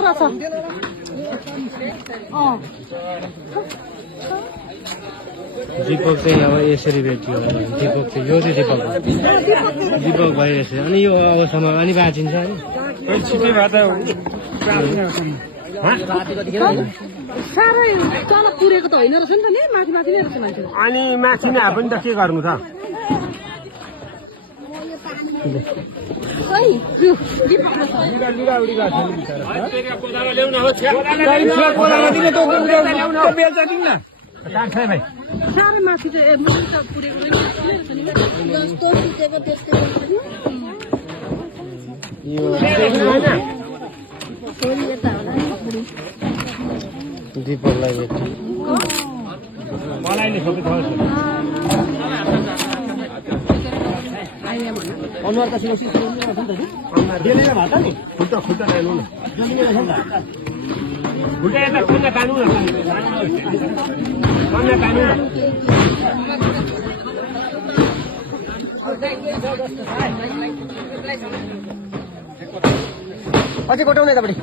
खतरा छ दीपक चाहिँ अब यसरी भेटियो दीपक चाहिँ यो चाहिँ दीपक भयो यसरी अनि यो अवस्थामा अनि बाँचिन्छ है साह्रै तल पुरेको त होइन रहेछ नि त नि माथि माथि नै रहेछ मान्छे अनि माथि नै पनि त के गर्नु त साह्रै माथि चाहिँ पुरेको दीपकलाई भेट्यो मलाई नि सबै थाहा छ अनुहार त सुरक्षित डेलेर भात नि खुट्टा खुट्टा लानु न खुट्टा यता खुट्टा तानु न तानु न अझै कोटाउने तपाईँले